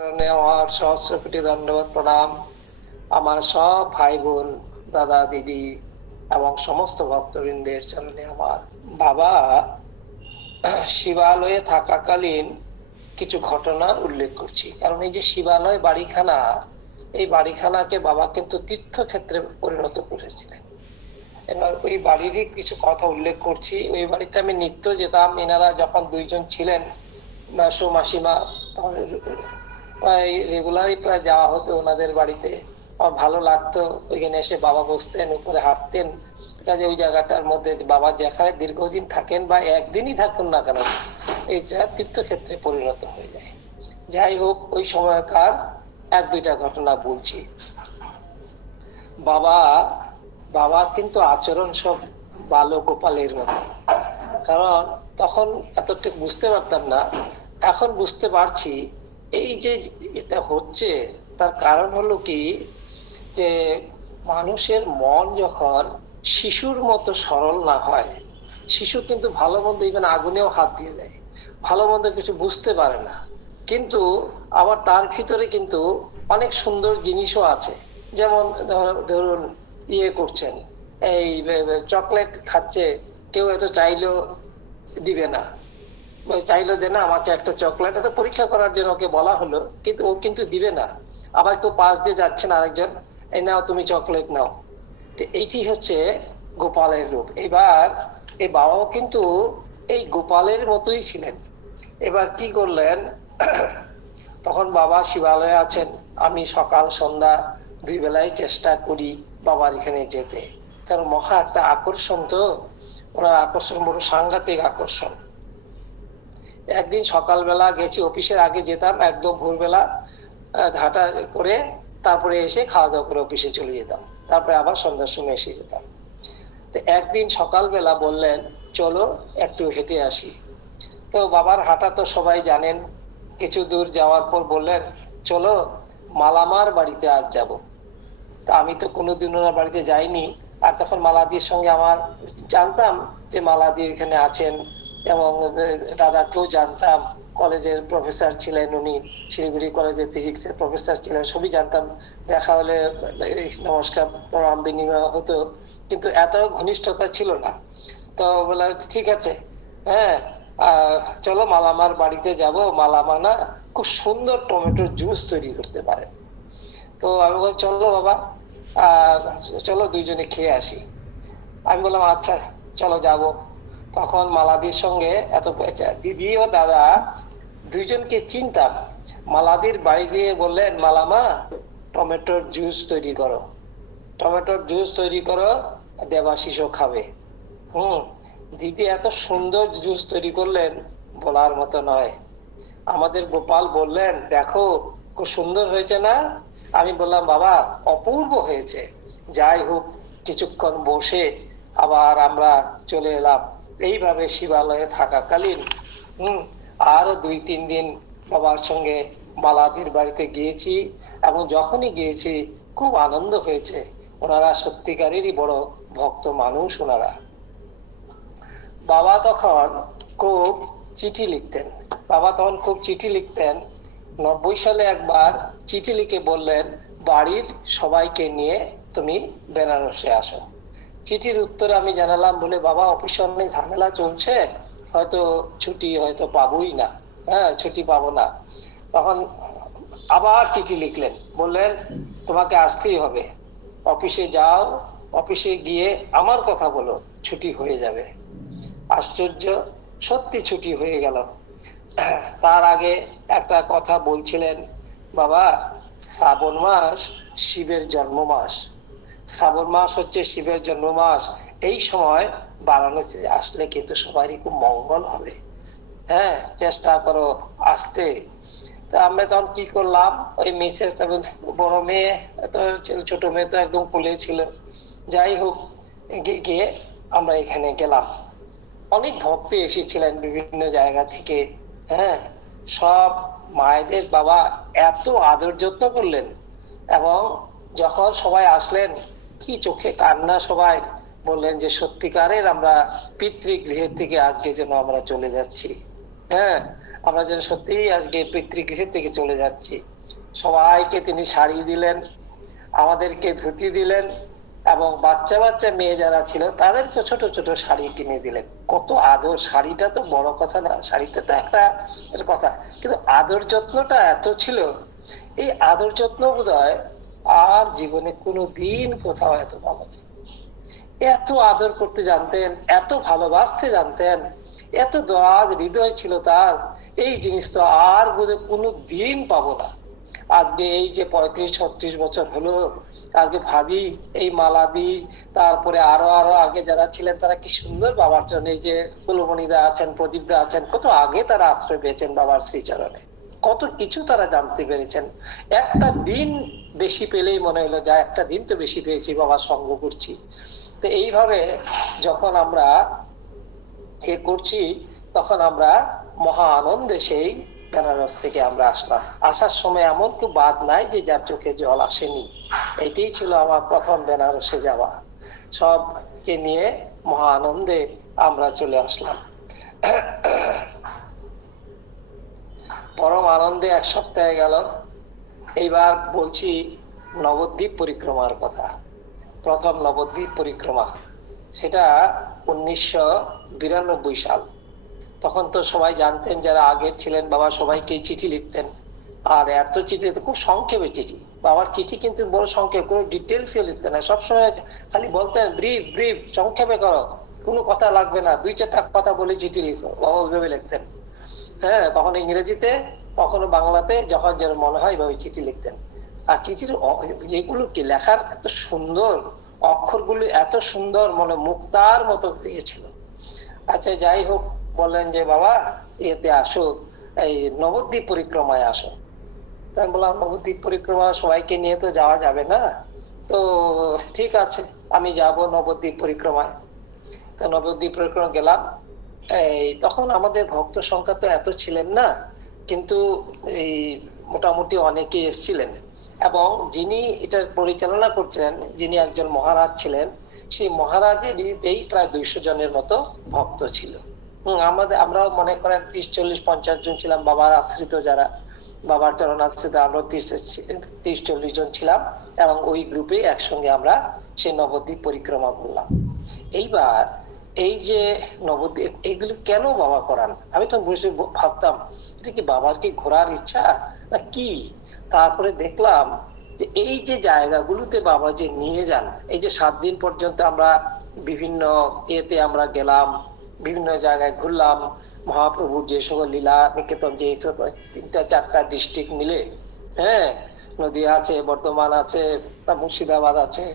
আমার সহস্র কোটি ধন্যবাদ, প্রণাম। আমার সব ভাই বোন দাদা, দিদি এবং সমস্ত ভক্তবৃন্দের চরণে আমার বাবা শিবালয়ে থাকাকালীন কিছু ঘটনার উল্লেখ করছি। কারণ এই যে শিবালয় বাড়িখানা, এই বাড়িখানাকে বাবা কিন্তু তীর্থক্ষেত্রে পরিণত করেছিলেন। এবার ওই বাড়িরই কিছু কথা উল্লেখ করছি। ওই বাড়িতে আমি নিত্য যেতাম। এনারা যখন দুইজন ছিলেন মাসু মাসিমা প্রায় রেগুলারই প্রায় যাওয়া হতো ওনাদের বাড়িতে। আমার ভালো লাগতো ওইখানে এসে বাবা বসতেন, উপরে হাঁটতেন। কাজে ওই জায়গাটার মধ্যে বাবা যেখানে দীর্ঘদিন থাকেন বা একদিনই থাকুন না কেন, এই এইটা তীর্থক্ষেত্রে পরিণত হয়ে যায়। যাই হোক, ওই সময়কার এক দুইটা ঘটনা বলছি। বাবা বাবা কিন্তু আচরণ সব বালো গোপালের মতো। কারণ তখন এতটা বুঝতে পারতাম না, এখন বুঝতে পারছি এই যে এটা হচ্ছে, তার কারণ হলো কি? যে মানুষের মন যখন শিশুর মতো সরল না হয়, শিশু কিন্তু ভালো মন্দ ইভেন আগুনেও হাত দিয়ে দেয়। ভালো মন্দ কিছু বুঝতে পারে না। কিন্তু আবার তার ভিতরে কিন্তু অনেক সুন্দর জিনিসও আছে। যেমন ধর- ধরুন ইয়ে করছেন, এই চকলেট খাচ্ছে, কেউ এত চাইলেও দিবে না। চাইলো যে, না, আমাকে একটা চকলেট। এত পরীক্ষা করার জন্য ওকে বলা হলো, কিন্তু ও কিন্তু দিবে না। আবার তো পাশ দিয়ে যাচ্ছেন আরেকজন। এই নাও, তুমি চকলেট নাও। তো এইটি হচ্ছে গোপালের রূপ। এবার এই বাবাও কিন্তু এই গোপালের মতোই ছিলেন। এবার কি করলেন? তখন বাবা শিবালয়ে আছেন। আমি সকাল, সন্ধ্যা দুই বেলায় চেষ্টা করি বাবার এখানে যেতে। কারণ মহা একটা আকর্ষণ তো। ওনার আকর্ষণ বড় সাংঘাতিক আকর্ষণ। একদিন সকালবেলা গেছি, অফিসের আগে যেতাম, একদম ভোরবেলা ঘাটা করে তারপরে এসে খাওয়া দাওয়া করে অফিসে চলে যেতাম। তারপরে আবার সন্ধ্যার সময় এসে যেতাম। তো একদিন সকালবেলা বললেন, চলো একটু হেঁটে আসি। তো বাবার হাঁটা তো সবাই জানেন। কিছু দূর যাওয়ার পর বললেন, চলো মালামার বাড়িতে আজ যাব। তা আমি তো কোনোদিন ওনার বাড়িতে যাইনি। আর তখন মালাদির সঙ্গে আমার জানতাম যে মালাদি এখানে আছেন। এবং দাদাকেও জানতাম কলেজের প্রফেসর ছিলেন উনি শিলিগুড়ি কলেজের ফিজিক্সের প্রফেসর ছিলেন সবই জানতাম। দেখা হলে নমস্কার প্রণাম বিনিময় হতো। কিন্তু এত ঘনিষ্ঠতা ছিল না। তো বলে ঠিক আছে হ্যাঁ চলো মালামার বাড়িতে যাব। মালামা না খুব সুন্দর টমেটোর জুস তৈরি করতে পারে। তো আমি বললাম চলো বাবা আহ, চলো দুইজনে খেয়ে আসি। আমি বললাম আচ্ছা চলো যাব। তখন মালাদির সঙ্গে এত পয়সা- দিদি ও দাদা দুইজনকে চিনতাম। মালাদির বাড়ি দিয়ে বললেন, মালামা, টমেটোর জুস তৈরি করো। টমেটোর জুস তৈরি করো দেবাশিসও খাবে। হুম, দিদি এত সুন্দর জুস তৈরি করলেন, বলার মতো নয়। আমাদের গোপাল বললেন, দেখো, খুব সুন্দর হয়েছে না? আমি বললাম, বাবা, অপূর্ব হয়েছে। যাই হোক, কিছুক্ষণ বসে আবার আমরা চলে এলাম। এইভাবে শিবালয়ে থাকাকালীন, হুম, আরও দুই, তিন দিন বাবার সঙ্গে মালাদির বাড়িতে গিয়েছি এবং যখনই গিয়েছি খুব আনন্দ হয়েছে। ওনারা সত্যিকারেরই বড় ভক্ত মানুষ ওনারা। বাবা তখন খুব চিঠি লিখতেন। বাবা তখন খুব চিঠি লিখতেন। নব্বই সালে একবার চিঠি লিখে বললেন, বাড়ির সবাইকে নিয়ে তুমি বেনারসে আসো। চিঠির উত্তর আমি জানালাম বলে, বাবা, অফিস অনেক ঝামেলা চলছে। হয়তো ছুটি হয়তো পাবোই না। হ্যাঁ ছুটি পাবো না। তখন আবার চিঠি লিখলেন। বললেন, তোমাকে আসতেই হবে। অফিসে যাও। অফিসে গিয়ে আমার কথা বলো। ছুটি হয়ে যাবে। আশ্চর্য, সত্যি ছুটি হয়ে গেল। তার আগে একটা কথা বলছিলেন, বাবা, শ্রাবণ মাস, শিবের জন্ম মাস শ্রাবণ মাস হচ্ছে শিবের জন্ম মাস এই সময় বারাণসী আসলে কিন্তু সবারই খুব মঙ্গল হবে। হ্যাঁ চেষ্টা করো আসতে। তা আমরা তখন কি করলাম? ওই মিসেস বড় মেয়ে, তো ছোট মেয়ে তো একদম কোলে ছিল। যাই হোক গিয়ে আমরা এখানে গেলাম। অনেক ভক্ত এসেছিলেন বিভিন্ন জায়গা থেকে। হ্যাঁ সব মায়েদের বাবা এত আদর যত্ন করলেন এবং যখন সবাই আসলেন কি চোখে কান্না? সবাই বললেন যে, সত্যিকারের আমরা পিতৃগৃহের থেকে আজকে যেন আমরা চলে যাচ্ছি। হ্যাঁ আমরা যেন সত্যিই আজকে পিতৃগৃহ থেকে চলে যাচ্ছি। সবাইকে তিনি শাড়ি দিলেন, আমাদেরকে ধুতি দিলেন এবং বাচ্চা বাচ্চা মেয়ে যারা ছিল তাদেরকে ছোট ছোট শাড়ি কিনে দিলেন। কত আদর! শাড়িটা তো বড় কথা না শাড়িটা তো একটা কথা। কিন্তু আদর যত্নটা এত ছিল, এই আদর যত্ন বোধ আর জীবনে কোনো দিন কোথাও এত পাবো না এত আদর করতে জানতেন, এত ভালোবাসতে জানতেন, এত দরাজ হৃদয় ছিল তার, এই জিনিস তো আর বোধ কোনো দিন পাবো না। আজকে এই যে পঁয়ত্রিশ, ছত্রিশ বছর হলো, আজকে ভাবি এই মালা মালাদি, তারপরে আরও আরও আগে যারা ছিলেন তারা কি সুন্দর বাবার জন্য, এই যে কুলমণিদা আছেন, প্রদীপদা আছেন, কত আগে তারা আশ্রয় পেয়েছেন বাবার শ্রীচরণে। কত কিছু তারা জানতে পেরেছেন। একটা দিন বেশি পেলেই মনে হলো, যা একটা দিন তো বেশি পেয়েছি, বাবা, সঙ্গ করছি। তো এইভাবে যখন আমরা এ করছি, তখন আমরা মহা আনন্দে সেই বেনারস থেকে আমরা আসলাম। আসার সময় এমন কেউ বাদ নাই যে যার চোখে জল আসেনি। এটাই ছিল আমার প্রথম বেনারসে যাওয়া। সবকে নিয়ে মহা আনন্দে আমরা চলে আসলাম। পরম আনন্দে এক সপ্তাহে গেল। এইবার বলছি নবদ্বীপ পরিক্রমার কথা। প্রথম নবদ্বীপ পরিক্রমা, সেটা উনিশশো বিরানব্বই সাল। তখন তো সবাই জানতেন যারা আগের ছিলেন বাবা সবাইকে চিঠি লিখতেন। আর এত চিঠি খুব সংক্ষেপে চিঠি। বাবার চিঠি কিন্তু বড় সংক্ষেপ, কোনো ডিটেলস লিখতেন না। সবসময় খালি বলতেন, ব্রিফ ব্রিফ, সংক্ষেপে করো। কোনো কথা লাগবে না। দুই চারটা কথা বলে চিঠি লিখো। বাবা ওইভাবে লিখতেন। হ্যাঁ কখনো ইংরেজিতে কখনো বাংলাতে যখন যেন মনে হয় ওই চিঠি লিখতেন। আর চিঠির এগুলো কি লেখার এত সুন্দর? অক্ষরগুলো এত সুন্দর, মনে মুক্তার মতো হয়েছিল আচ্ছা যাই হোক, বললেন যে, বাবা, এতে আসো, এই নবদ্বীপ পরিক্রমায় আসো। তা আমি বললাম, নবদ্বীপ পরিক্রমা সবাইকে নিয়ে তো যাওয়া যাবে না। তো ঠিক আছে, আমি যাব নবদ্বীপ পরিক্রমায়। তো নবদ্বীপ পরিক্রমা গেলাম। এই, তখন আমাদের ভক্ত সংখ্যা তো এত ছিলেন না। কিন্তু, এই, মোটামুটি অনেকে এসেছিলেন। এবং যিনি এটার পরিচালনা করছিলেন, যিনি একজন মহারাজ ছিলেন, সেই মহারাজের এই প্রায় দুইশো জনের মতো ভক্ত ছিল। আমাদের, আমরাও মনে করেন ত্রিশ, চল্লিশ, পঞ্চাশ জন ছিলাম, বাবার আশ্রিত যারা, বাবার চরণ আশ্রিত আমরা ত্রিশ, চল্লিশ জন ছিলাম, এবং ওই গ্রুপে একসঙ্গে আমরা সেই নবদ্বীপ পরিক্রমা করলাম। এইবার এই যে নবদ্বীপ এগুলো কেন বাবা করান? আমি তো বসে ভাবতাম, এটা কি বাবার কি ঘোরার ইচ্ছা না কি? তারপরে দেখলাম যে এই যে জায়গাগুলোতে বাবা যে নিয়ে যান, এই যে সাত দিন পর্যন্ত আমরা বিভিন্ন এতে আমরা গেলাম, বিভিন্ন জায়গায় ঘুরলাম, মহাপ্রভুর যে সকল লীলা, নিকেতন যে তিনটা চারটা ডিস্ট্রিক্ট মিলে হ্যাঁ নদী আছে, বর্ধমান আছে মুর্শিদাবাদ আছে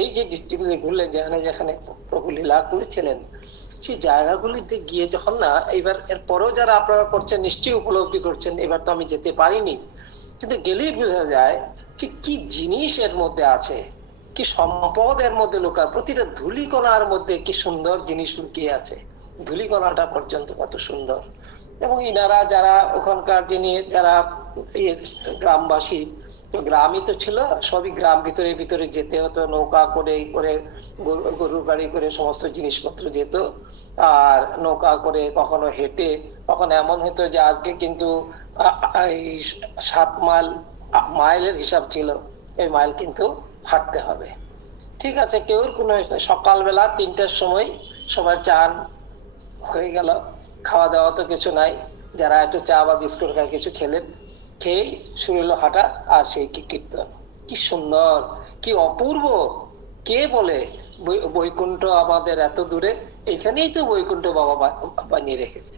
এই যে ডিস্ট্রিক্টে ঘুরলেন যেখানে যেখানে প্রভু লীলা করেছিলেন, সেই জায়গাগুলিতে গিয়ে যখন না এবার এর পরেও যারা আপনারা করছেন, নিশ্চয়ই উপলব্ধি করছেন, এবার তো আমি যেতে পারিনি। কিন্তু গেলেই বোঝা যায় যে কি জিনিস এর মধ্যে আছে, কি সম্পদ এর মধ্যে লুকার প্রতিটা ধুলিকণার মধ্যে কি সুন্দর জিনিস লুকিয়ে আছে। ধুলিকণাটা পর্যন্ত কত সুন্দর। এবং ইনারা যারা ওখানকার যিনি যারা ইয়ে গ্রামবাসী তো গ্রামই তো ছিল, সবই গ্রাম ভিতরে ভিতরে যেতে হতো, নৌকা করে করে গরু, গরুর গাড়ি করে সমস্ত জিনিসপত্র যেত। আর নৌকা করে কখনো হেঁটে, কখনো এমন হতো যে আজকে কিন্তু সাত মাইল মাইলের হিসাব ছিল, এই মাইল কিন্তু হাঁটতে হবে। ঠিক আছে কেউর কোনো সকালবেলা তিনটার সময় সবার চান হয়ে গেল, খাওয়া দাওয়া তো কিছু নাই, যারা একটু চা বা বিস্কুট খায় কিছু খেলেন খেয়েই শুরু হলো হাঁটা আর সেই কি কীর্তন? কি সুন্দর, কি অপূর্ব। কে বলে বৈকুণ্ঠ আমাদের এত দূরে? এখানেই তো বৈকুণ্ঠ বাবা বানিয়ে রেখেছে।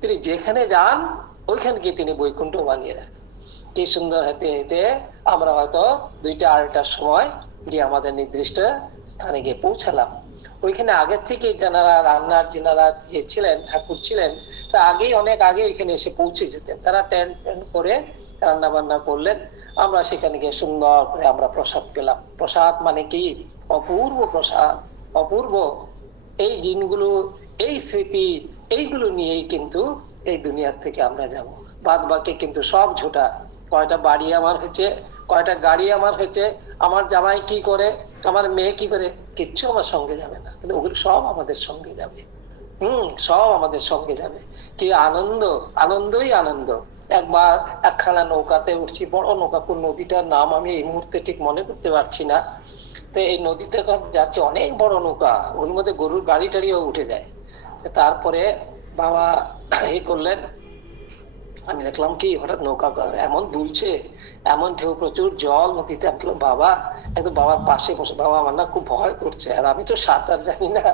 তিনি যেখানে যান, ওইখানকে তিনি বৈকুণ্ঠ বানিয়ে রাখেন। কি সুন্দর হেঁটে হেঁটে আমরা হয়তো দুইটা, আড়াইটার সময় যে আমাদের নির্দিষ্ট স্থানে গিয়ে পৌঁছালাম। ওইখানে আগের থেকে যারা রান্নার, যেনারা ছিলেন, ঠাকুর ছিলেন, তা আগেই, অনেক আগে ওইখানে এসে পৌঁছে যেতেন। তারা টেন্ট করে রান্না বান্না করলেন। আমরা সেখানে গিয়ে সুন্দর করে আমরা প্রসাদ পেলাম। প্রসাদ মানে কি? অপূর্ব প্রসাদ। অপূর্ব। এই দিনগুলো, এই স্মৃতি, এইগুলো নিয়েই কিন্তু এই দুনিয়ার থেকে আমরা যাব। বাদ বাকি কিন্তু সব ঝোটা। কয়টা বাড়ি আমার হয়েছে? কয়টা গাড়ি আমার হয়েছে, আমার জামাই কি করে, আমার মেয়ে কি করে, কিচ্ছু আমার সঙ্গে যাবে না। কিন্তু ওগুলো সব আমাদের সঙ্গে যাবে। হুম, সব আমাদের সঙ্গে যাবে। কি আনন্দ, আনন্দই আনন্দ। একবার একখানা নৌকাতে উঠছি, বড় নৌকা কোন নদীটার নাম আমি এই মুহূর্তে ঠিক মনে করতে পারছি না। তো এই নদীতে যাচ্ছে অনেক বড় নৌকা, ওর মধ্যে গরুর গাড়ি টাড়িও উঠে যায়। তারপরে বাবা এই করলেন আমি দেখলাম কি হঠাৎ নৌকা এমন দুলছে এমন ঢেউ প্রচুর জল নদীতে আমি বললাম, বাবা একদম বাবার পাশে বসে বাবা আমার না খুব ভয় করছে আর আমি তো সাঁতার জানি না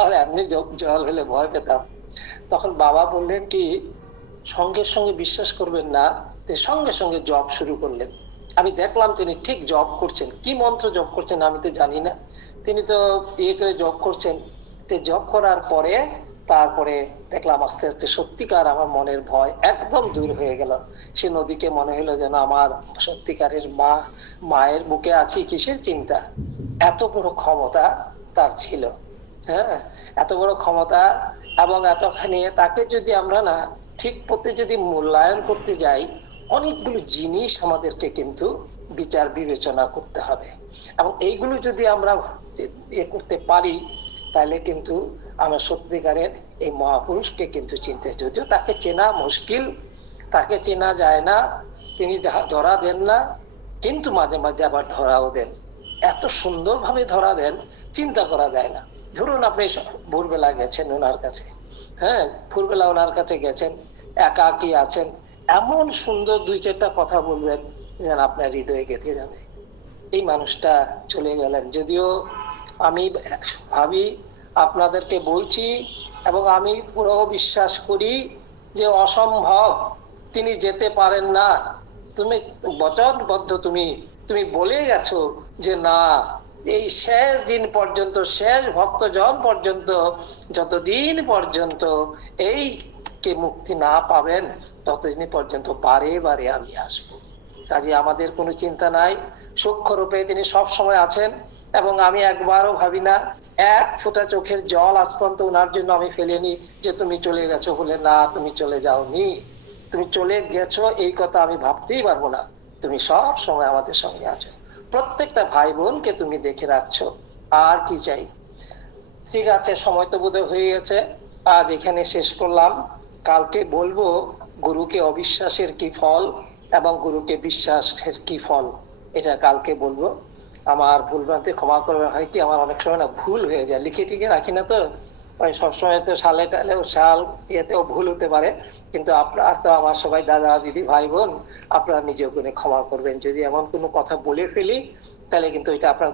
আর এমনি জল হলে ভয় পেতাম। তখন বাবা বললেন কি সঙ্গে সঙ্গে বিশ্বাস করবেন না সঙ্গে সঙ্গে জব শুরু করলেন। আমি দেখলাম তিনি ঠিক জব করছেন। কি মন্ত্র জব করছেন আমি তো জানি না। তিনি তো ইয়ে করে জব করছেন। জব করার পরে তারপরে দেখলাম আস্তে আস্তে সত্যিকার আমার মনের ভয় একদম দূর হয়ে গেল। সে নদীকে মনে হলো যেন আমার সত্যিকারের মা, মায়ের বুকে আছি, কিসের চিন্তা? এত বড় ক্ষমতা তার ছিল হ্যাঁ? এত বড় ক্ষমতা এবং এতখানি তাকে যদি আমরা না ঠিক পথে যদি মূল্যায়ন করতে যাই, অনেকগুলো জিনিস আমাদেরকে কিন্তু বিচার, বিবেচনা করতে হবে। এবং এইগুলো যদি আমরা এ করতে পারি, তাহলে কিন্তু আমরা সত্যিকারের এই মহাপুরুষকে কিন্তু চিনতে যদিও তাকে চেনা মুশকিল, তাকে চেনা যায় না, তিনি ধরা দেন না, কিন্তু মাঝে মাঝে আবার ধরাও দেন। এত সুন্দরভাবে ধরা দেন চিন্তা করা যায় না। ধরুন আপনি ভোরবেলা গেছেন ওনার কাছে হ্যাঁ ভোরবেলা ওনার কাছে গেছেন, একাকি আছেন, এমন সুন্দর দুই চারটা কথা বলবেন যেন আপনার হৃদয়ে গেঁথে যাবে। এই মানুষটা চলে গেলেন। যদিও আমি ভাবি, আপনাদেরকে বলছি এবং আমি পুরো বিশ্বাস করি যে অসম্ভব, তিনি যেতে পারেন না। তুমি বচনবদ্ধ তুমি তুমি বলে গেছো যে না, এই শেষ দিন পর্যন্ত, শেষ ভক্তজন পর্যন্ত, যতদিন পর্যন্ত এই কে মুক্তি না পাবেন, ততদিন পর্যন্ত বারে বারে আমি আসব। কাজে আমাদের কোনো চিন্তা নাই। সূক্ষ্ম রূপে তিনি সব সময় আছেন। এবং আমি একবারও ভাবি না, এক ফোঁটা চোখের জল আজ পর্যন্ত ওনার জন্য আমি ফেলিনি যে তুমি চলে গেছো বলে, না, তুমি চলে যাওনি। তুমি চলে গেছো, এই কথা আমি ভাবতেই পারব না। তুমি সব সময় আমাদের সঙ্গে আছো। প্রত্যেকটা ভাই বোনকে তুমি দেখে রাখছো। আর কি চাই? ঠিক আছে, সময় তো বোধহয় হয়ে গেছে। আজ এখানে শেষ করলাম। কালকে বলব, গুরুকে অবিশ্বাসের কি ফল এবং গুরুকে বিশ্বাসের কি ফল, এটা কালকে বলব। আমার ভুল ভ্রান্তি ক্ষমা করবে। হয় কি, আমার অনেক সময় না ভুল হয়ে যায়। লিখে টিকে রাখি না তো। ওই সবসময় তো সালে টালেও সাল ইয়েতেও ভুল হতে পারে। কিন্তু আপনার তো আমার সবাই দাদা, দিদি, ভাই, বোন, আপনারা নিজেও করে ক্ষমা করবেন। যদি এমন কোনো কথা বলে ফেলি, তাহলে কিন্তু এটা আপনার